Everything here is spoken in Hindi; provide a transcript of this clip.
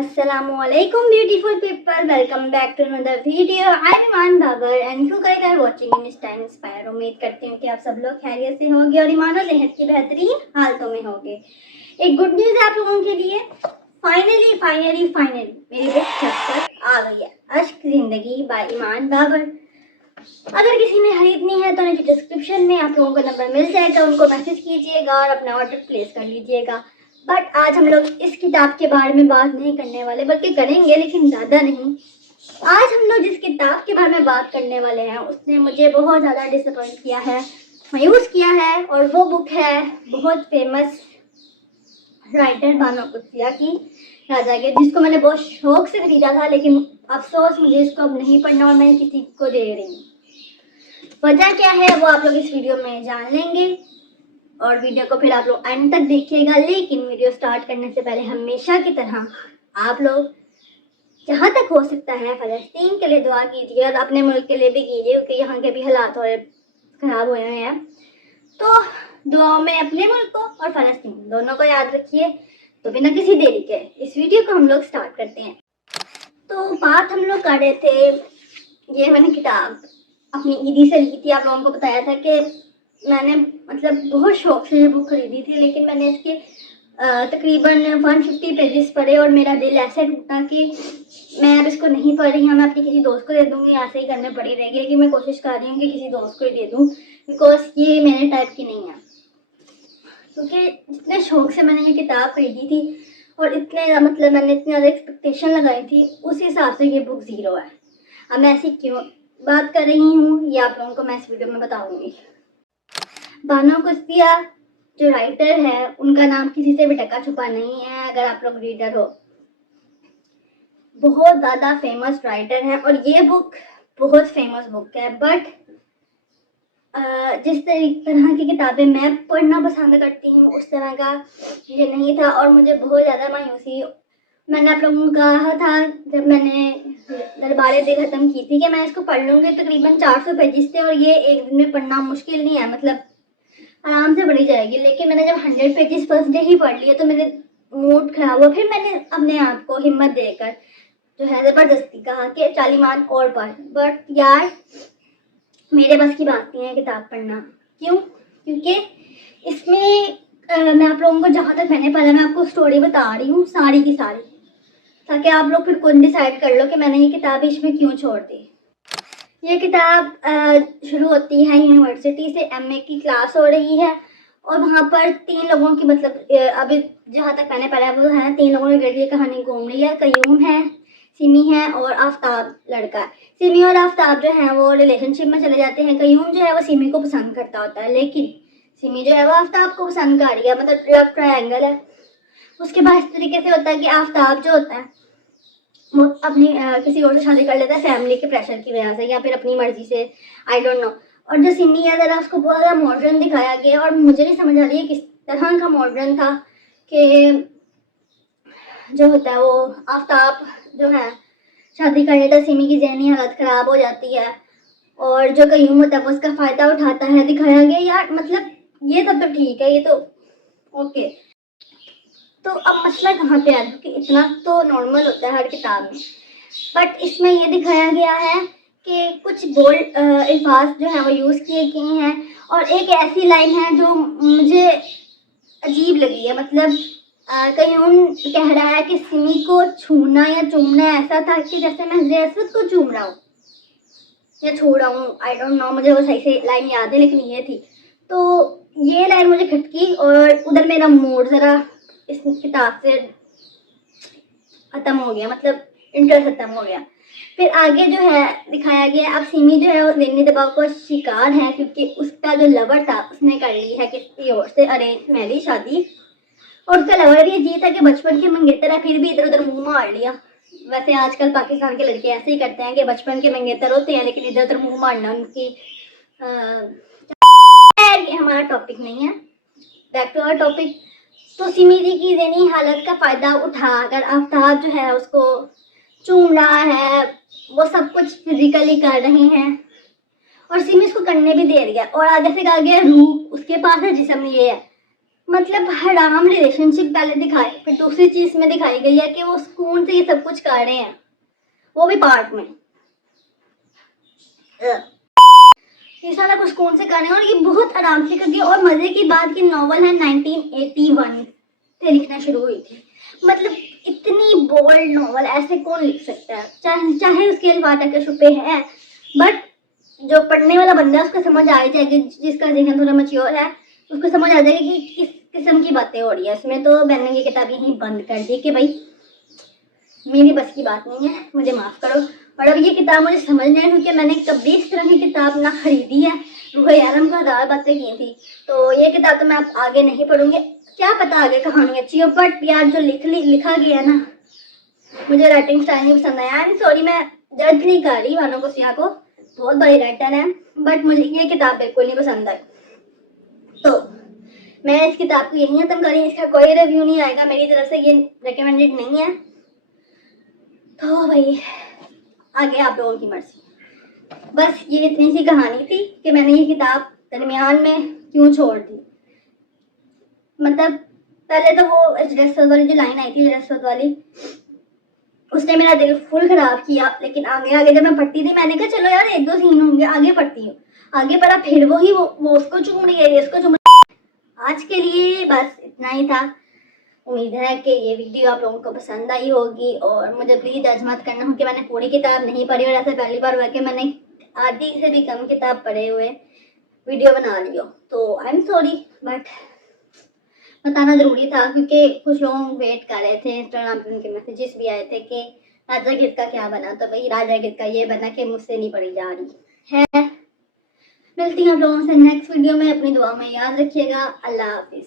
Assalamualaikum beautiful people, welcome back to another video. I'm Iman Babar and you guys are watching Time Inspire। उम्मीद करती हूँ कि आप सब लोग खैरियत से होंगे और ईमान और सेहत की बेहतरीन हालतों में होंगे। एक गुड न्यूज़ है आप लोगों के लिए। फाइनली मेरी बुक छत पर आ गई है, अश्क जिंदगी बाय ईमान बाबर। अगर किसी ने खरीदनी है तो नीचे डिस्क्रिप्शन में आप लोगों का नंबर मिल जाएगा, उनको मैसेज कीजिएगा और अपना ऑर्डर प्लेस कर लीजिएगा। बट आज हम लोग इस किताब के बारे में बात नहीं करने वाले, बल्कि करेंगे लेकिन ज़्यादा नहीं। आज हम लोग जिस किताब के बारे में बात करने वाले हैं उसने मुझे बहुत ज़्यादा डिसअपॉइंट किया है, मायूस किया है, और वो बुक है बहुत फेमस राइटर बानो कुतिया की राजा के, जिसको मैंने बहुत शौक से खरीदा था, लेकिन अफसोस मुझे इसको अब नहीं पढ़ना और मैं किसी को दे रही हूँ। वजह क्या है वो आप लोग इस वीडियो में जान लेंगे और वीडियो को फिर आप लोग एंड तक देखिएगा। लेकिन वीडियो स्टार्ट करने से पहले हमेशा की तरह आप लोग जहाँ तक हो सकता है फ़लस्तीन के लिए दुआ कीजिए और अपने मुल्क के लिए भी कीजिए, क्योंकि यहाँ के भी हालात और ख़राब हुए हैं। तो दुआओं में अपने मुल्क को और फ़लस्तीन दोनों को याद रखिए। तो बिना किसी देरी के इस वीडियो को हम लोग स्टार्ट करते हैं। तो बात हम लोग कर रहे थे, ये मैंने किताब अपनी ईदी से ली थी। आप लोगों को बताया था कि मैंने मतलब बहुत शौक से ये बुक खरीदी थी, लेकिन मैंने इसके तकरीबन 150 पेजेस पढ़े और मेरा दिल ऐसे टूटा कि मैं अब इसको नहीं पढ़ रही हूँ, मैं अपनी किसी दोस्त को दे दूँगी, ऐसे ही करने पड़ी रहेगी। लेकिन मैं कोशिश कर रही हूँ कि किसी दोस्त को ही दे दूँ, बिकॉज ये मेरे टाइप की नहीं है। क्योंकि जितने शौक से मैंने ये किताब खरीदी थी और इतने मतलब मैंने इतनी ज़्यादा एक्सपेक्टेशन लगाई थी, उस हिसाब से ये बुक ज़ीरो है। अब मैं ऐसी क्यों बात कर रही हूँ ये आप लोगों को मैं इस वीडियो में बताऊँगी। बानो कुतिया जो राइटर है उनका नाम किसी से भी ढका छुपा नहीं है, अगर आप लोग रीडर हो। बहुत ज़्यादा फेमस राइटर है और ये बुक बहुत फेमस बुक है। बट जिस तरह की किताबें मैं पढ़ना पसंद करती हूँ उस तरह का ये नहीं था और मुझे बहुत ज़्यादा मायूसी। मैंने आप लोगों को कहा था जब मैंने दरबारे दे ख़त्म की थी कि मैं इसको पढ़ लूँगी। तकरीबन 400 पेजेस थे और ये एक दिन में पढ़ना मुश्किल नहीं है, मतलब आराम से पढ़ी जाएगी। लेकिन मैंने जब 100 पेजेस फर्स्ट डे ही पढ़ लिए तो मेरे मूड खराब हुआ। फिर मैंने अपने आप को हिम्मत देकर जो है ज़बरदस्ती कहा कि 40 मान और पढ़। बट यार मेरे बस की बात नहीं है किताब पढ़ना। क्यों? क्योंकि इसमें मैं आप लोगों को जहाँ तक मैंने पढ़ा मैं आपको स्टोरी बता रही हूँ सारी की सारी, ताकि आप लोग फिर खुद डिसाइड कर लो कि मैंने ये किताब इसमें क्यों छोड़ दी। ये किताब शुरू होती है यूनिवर्सिटी से, एमए की क्लास हो रही है और वहाँ पर 3 लोगों की मतलब अभी जहाँ तक मैंने पढ़ा वो है 3 लोगों की कहानी घूम रही है। कयूम है, सिमी है और आफ्ताब लड़का है। सिमी और आफ्ताब जो है वो रिलेशनशिप में चले जाते हैं। कयूम जो है वो सिमी को पसंद करता होता है, लेकिन सिमी जो है वो आफ्ताब को पसंद कर रही है, मतलब लव ट्रायंगल है। उसके बाद इस तरीके से होता है कि आफ्ताब जो होता है वो अपनी किसी और से शादी कर लेता है फैमिली के प्रेशर की वजह से या फिर अपनी मर्जी से, आई डोंट नो। और जो सिमी है ज़रा उसको बहुत ज़्यादा मॉडर्न दिखाया गया और मुझे नहीं समझ आ रही है किस तरह का मॉडर्न था कि जो होता है वो आफ्ताब जो है शादी कर लेता है, सिमी की ज़हनी हालत ख़राब हो जाती है और जो कयूम होता है वो उसका फ़ायदा उठाता है, दिखाया गया। यार मतलब ये सब तो ठीक है, ये तो ओके। तो अब मसला कहाँ पे है, कि इतना तो नॉर्मल होता है हर किताब में, बट इसमें ये दिखाया गया है कि कुछ बोल्ड अल्फाज जो हैं वो यूज़ किए गए हैं और एक ऐसी लाइन है जो मुझे अजीब लगी है। मतलब कयूम कह रहा है कि सिमी को छूना या चूमना ऐसा था कि जैसे मैं रेसवत को चूम रहा हूँ या छू रहा हूँ, आई डोंट नो, मुझे वो सही से लाइन याद है लेकिन ये थी। तो ये लाइन मुझे खटकी और उधर मेरा मूड ज़रा इस किताब से ख़त्म हो गया, मतलब इंटरेस्ट ख़त्म हो गया। फिर आगे जो है दिखाया गया, अब सिमी जो है वो ज़हनी दबाव का शिकार है क्योंकि उसका जो लवर था उसने कर ली है किसी और से अरेंज मैरिज शादी, और उसका लवर ये जी था कि बचपन के मंगेतर है फिर भी इधर उधर मुँह मार लिया। वैसे आजकल पाकिस्तान के लड़के ऐसे ही करते हैं कि बचपन के मंगेतर होते हैं लेकिन इधर उधर मुँह मारना उनकी ये हमारा टॉपिक नहीं है। Back to our topic. तो सिमी जी की ज़हनी हालत का फ़ायदा उठाकर आफ्ताब जो है उसको चूम रहा है, वो सब कुछ फिजिकली कर रहे हैं और सिमी उसको करने भी दे रही है। और आगे से कहा गया रूह उसके पास है, जिस्म ये है। मतलब हराम रिलेशनशिप पहले दिखाई, फिर दूसरी चीज में दिखाई गई है कि वो सुकून से ये सब कुछ कर रहे हैं, वो भी पार्ट में। ये सारा कुछ सुकून से कर रहे हैं और ये बहुत आराम से कर दिया। और मजे की बात की नॉवल है 1981 से लिखना शुरू हुई थी। मतलब इतनी बोल्ड नॉवल ऐसे कौन लिख सकता है, चाहे चाहे उसके अल्फाटा के छुपे हैं, बट जो पढ़ने वाला बंदा है उसको समझ आ जाएगी, जिसका जहन थोड़ा मैच्योर है उसको समझ आ जाएगा कि किस किस्म की बातें हो रही है इसमें। तो मैंने ये किताब यहीं बंद कर दी कि भाई मेरी बस की बात नहीं है, मुझे माफ़ करो। और अब ये किताब मुझे समझ नहीं आई क्योंकि मैंने कभी इस तरह की किताब ना खरीदी है। रूह यारम का दाल बातें की थी, तो ये किताब तो मैं अब आगे नहीं पढ़ूंगी। क्या पता आगे कहानी अच्छी हो, बट यार जो लिखा गया है ना, मुझे राइटिंग स्टाइल नहीं पसंद आया। आई एम सॉरी, मैं जज नहीं कर रही वानों को सिया को, बहुत बड़ी राइटर है, बट मुझे ये किताब बिल्कुल नहीं पसंद आई। तो मैं इस किताब को यहीं खत्म करी, इसका कोई रिव्यू नहीं आएगा मेरी तरफ से, ये रिकमेंडेड नहीं है। तो भाई आगे आप लोगों की मर्जी। बस ये इतनी सी कहानी थी कि मैंने ये किताब दरमियान में क्यों छोड़ दी। मतलब पहले तो वो ड्रेसवर्थ वाली जो लाइन आई थी, ड्रेसवर्थ वाली, उसने मेरा दिल फुल खराब किया। लेकिन आगे आगे जब मैं पढ़ती थी मैंने कहा चलो यार एक दो सीन होंगे, आगे पढ़ती हूँ। आगे पढ़ा, फिर वही वो उसको चूम रही है, इसको चूम। आज के लिए बस इतना ही था। उम्मीद है कि ये वीडियो आप लोगों को पसंद आई होगी, और मुझे प्लीज़ जज मत करना हो कि मैंने पूरी किताब नहीं पढ़ी और ऐसा पहली बार हुआ कि मैंने आधी से भी कम किताब पढ़े हुए वीडियो बना ली हो। तो आई एम सॉरी, बट बताना ज़रूरी था क्योंकि कुछ लोग वेट कर रहे थे, इंस्टाग्राम पे उनके मैसेजेस भी आए थे कि राजा गीत का क्या बना। तो भाई राजा गीत का ये बना कि मुझसे नहीं पढ़ी जा रही है। मिलती हूँ आप लोगों से नेक्स्ट वीडियो में, अपनी दुआ में याद रखिएगा। अल्लाह हाफिज़।